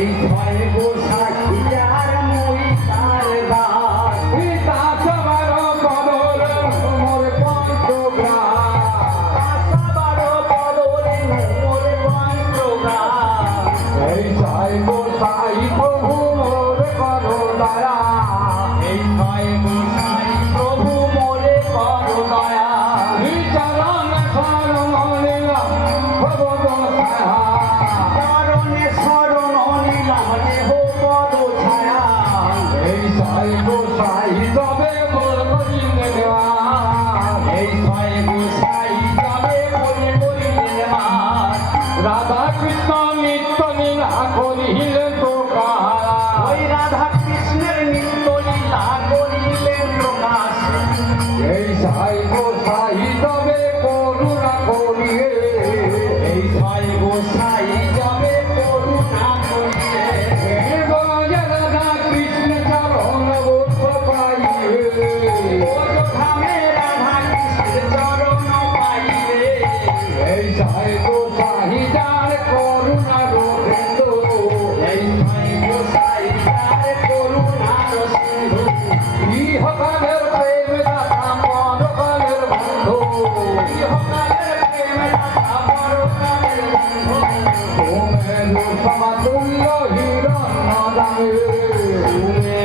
এই ছয় গোসাই যার মই তার দাস তাছাবার বদল মোর পঞ্চগ্রাম আসাবারো বদলে মোর পঞ্চগ্রাম এই ছয় গোসাই প্রভু মোর করো দয়া এই ছয় গোসাই প্রভু মোরে করো দয়া চরণ শরণ নিলাম প্রভু দয়া চরণে শরণ নিলাম দেহ পদ ছায়া এই ছয় গোসাই তবে মোর করিলে দেওয়া এই ছয় গোসাই যাবে বলে বলিলেন মার রাধা কৃষ্ণ নিত্য লীলা করিলেন তো কারা ওই রাধা কৃষ্ণের নিত্য লীলা করিলেন প্রকাশ এই সাই গোসাই তবে করুণা করিয়ে এই ছয় গোসাই যাবে করুণা করিলে রাধা কৃষ্ণ চরণ বোধ পাইয়ে ধামে রাধা কৃষ্ণের চরণ পাইবে এই সাই গোসাই যার করুণা রোধেন্দ্র এই ছয় গোসাই তার করুণার সিন্ধু ইহকালের প্রেম দাতা পরকালের বন্ধু ইহকালের প্রেম দাতা পরকালের বন্ধু তোমে সমতুল্য হিরণ্য দামে তুমি